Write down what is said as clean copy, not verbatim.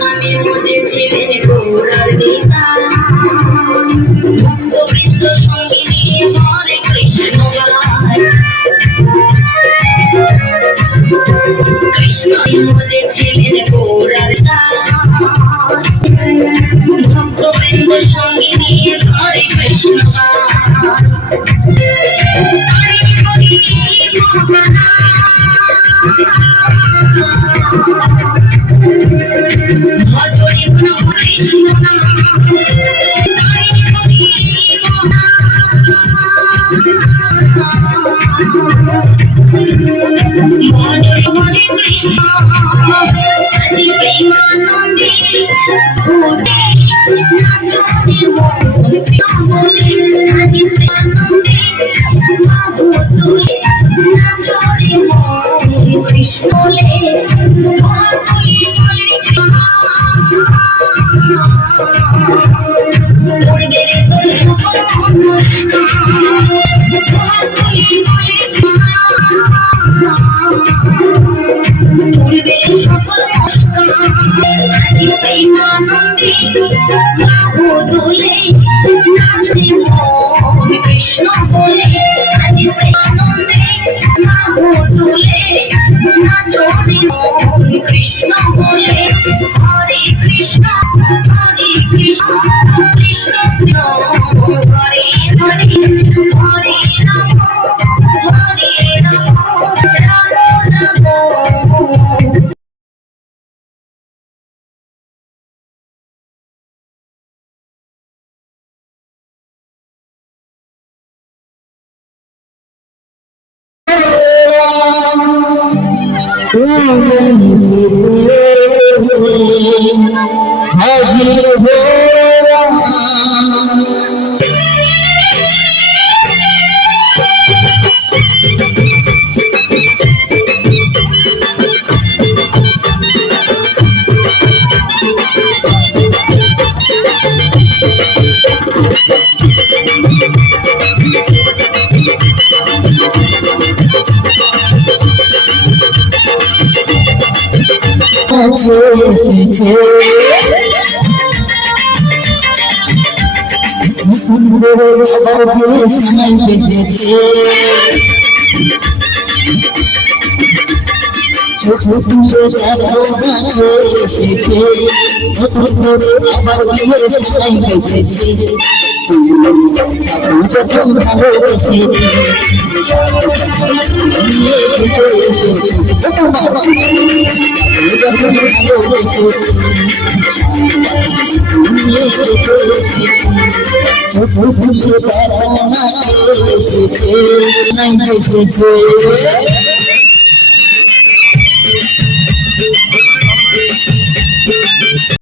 নামে মজেছিলেন গৌরার নিতাই, ভক্তবৃন্দ সঙ্গে নিয়ে হরে কৃষ্ণ গায়। কৃষ্ণ মজেছিলেন গৌরার নিতাই, ভক্তবৃন্দ সঙ্গে নিয়ে হরে কৃষ্ণ গায়। কৃষ্ণ বলে আজ প্রেমানন্দে নামো দোলে, নাচরে মন কৃষ্ণ বলে। হরে কৃষ্ণ কৃষ্ণ কৃষ্ণ হরে হরে, হরে রাম রাম রাম। हाजिर हो সুন্দর সময় বেঁধেছে, ছোট এসেছে, আবার সময় বেঁধেছে। যখন ভালোবেসেছি এসেছে